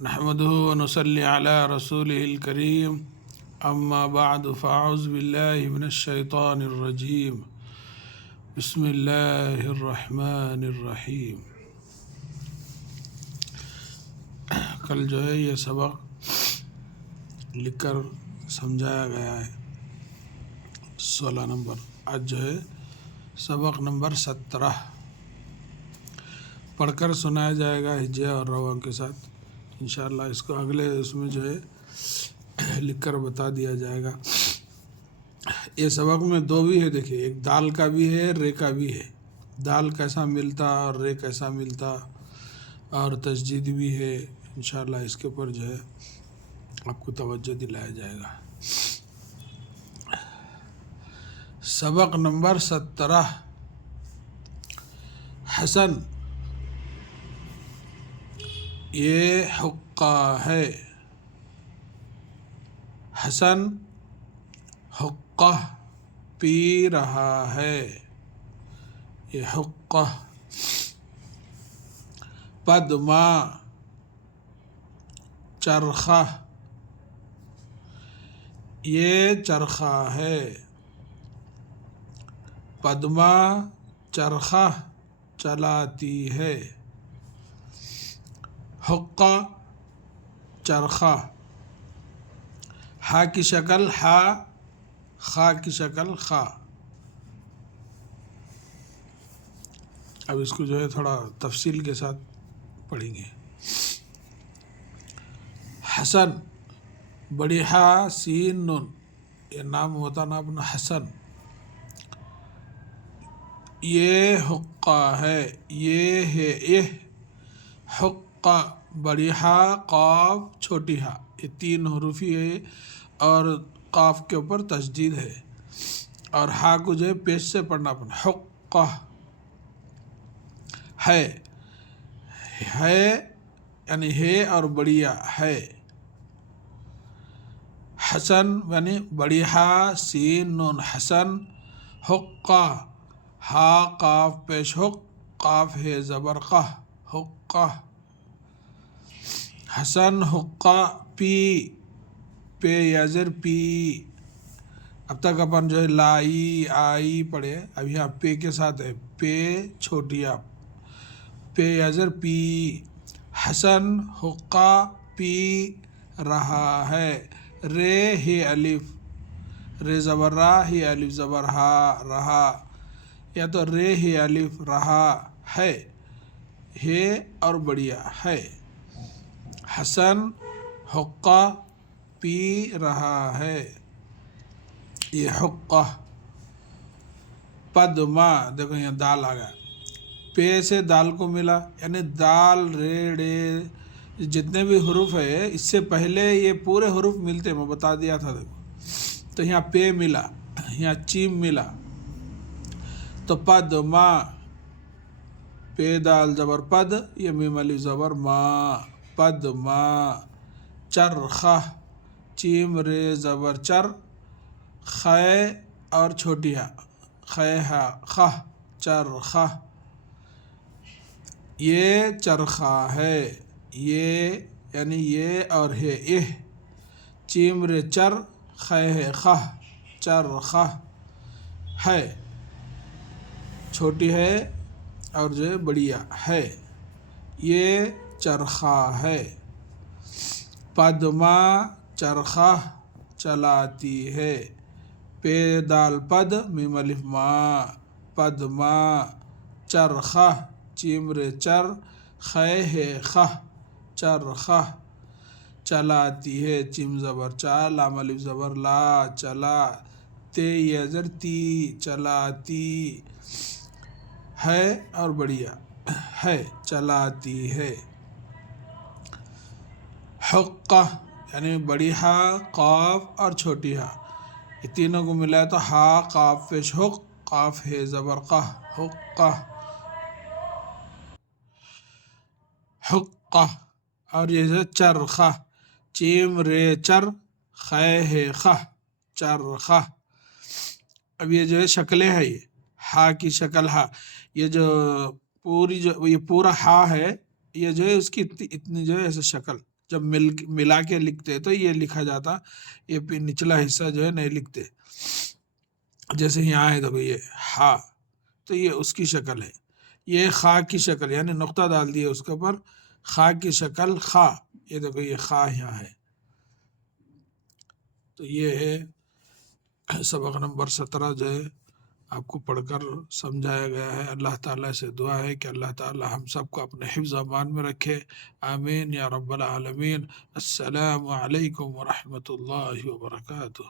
نحمده ونصلي على رسوله الكريم أما بعد فأعوذ بالله من الشيطان الرجيم بسم الله الرحمن الرحیم۔ کل جو ہے یہ سبق لکھ کر سمجھایا گیا ہے 16 نمبر، آج جو ہے سبق نمبر 17 پڑھ کر سنایا جائے گا ہجے اور رواں کے ساتھ انشاءاللہ۔ اس کو اگلے اس میں جو ہے لکھ کر بتا دیا جائے گا۔ یہ سبق میں دو بھی ہے، دیکھیے ایک دال کا بھی ہے، رے کا بھی ہے۔ دال کیسا ملتا اور رے کیسا ملتا اور تجدید بھی ہے، انشاءاللہ اس کے اوپر جو ہے آپ کو توجہ دلایا جائے گا۔ سبق نمبر 17 حسن، یہ حقہ ہے۔ حسن حقہ پی رہا ہے، یہ حقہ۔ پدما چرخہ، یہ چرخہ ہے۔ پدما چرخہ چلاتی ہے۔ حقہ چرخہ، ہا کی شکل ہا، خا کی شکل خا۔ اب اس کو جو ہے تھوڑا تفصیل کے ساتھ پڑھیں گے۔ حسن، بڑی ہا سین نون، یہ نام ہوتا نا اپنا حسن۔ یہ حقہ ہے، یہ ہے، یہ حقہ، بڑی ہا قاف چھوٹی ہا، یہ تین حروفی ہے اور قاف کے اوپر تشدید ہے اور ہا کو جو ہے پیش سے پڑھنا اپنا۔ حقہ ہے یعنی ہے اور بڑیا ہے۔ حسن یعنی بڑی ہا سین نون حسن، حقہ ہا قاف پیش حق، قاف ہے زبر قہ، حقہ۔ حسن حقہ پی، پے یزر پی۔ اب تک اپن جو ہے لائی آئی پڑھے، اب یہاں پے کے ساتھ ہے، پے چھوٹی آپ، پے یزر پی۔ حسن حقہ پی رہا ہے، رے ہے الف، رے زبر را ہے الف زبر ہا، رہا، یا تو رے ہے الف رہا ہے اور بڑھیا ہے۔ حسن حقہ پی رہا ہے، یہ حقہ۔ پدما، دیکھو یہاں دال آ گیا، پے سے دال کو ملا، یعنی دال رے ڑے جتنے بھی حروف ہے اس سے پہلے یہ پورے حروف ملتے، میں بتا دیا تھا دیکھو۔ تو یہاں پے ملا، یہاں چیم ملا، تو پدما، پے دال زبر پد، یہ میم الف زبر ما، پدما۔ چرخہ، چیم رے زبر چر، خے اور چھوٹی ہا، خے ہا خہ، چرخہ، یہ چرخہ ہے، یہ یعنی یہ اور ہے یہ، چیم رے چر، خے ہے خہ، چرخہ ہے، چھوٹی ہے اور جو ہے بڑیا ہے، یہ چرخہ ہے۔ پدما چرخہ چلاتی ہے، پے دال پد میم الف ما، پدما چرخہ، چیم رے چر، خے ہے خہ، چرخہ چلاتی ہے، چیم زبر چا، لام الف زبر لا، چلا، تے یزر تی، چلاتی ہے اور بڑھیا ہے، چلاتی ہے۔ حقہ یعنی بڑی ہا قاف اور چھوٹی ہا، یہ تینوں کو ملا تو ہا قاف پیش حق، قاف ہے زبر قہ، حقہ، حقہ۔ اور یہ چرخہ، چیم رے چر، خے ہے خہ، چرخہ۔ اب یہ جو ہے شکلیں ہے، یہ ہا کی شکل ہا، یہ جو پوری جو یہ پورا ہا ہے، یہ جو ہے اس کی اتنی جو ہے ایسے شکل جب ملا کے لکھتے تو یہ لکھا جاتا، یہ نچلا حصہ جو ہے نہیں لکھتے. جیسے یہاں ہے دیکھو یہ ہا، تو یہ اس کی شکل ہے. یہ خا کی شکل، یعنی نقطہ ڈال دیے اس کے اوپر، خا کی شکل خا. یہ دیکھو یہ خا یہاں ہے. تو یہ ہے سبق نمبر 17 جو ہے آپ کو پڑھ کر سمجھایا گیا ہے. اللہ تعالیٰ سے دعا ہے کہ اللہ تعالیٰ ہم سب کو اپنے حفظ و امان میں رکھے. آمین یا رب العالمین. السلام علیکم ورحمۃ اللہ وبرکاتہ.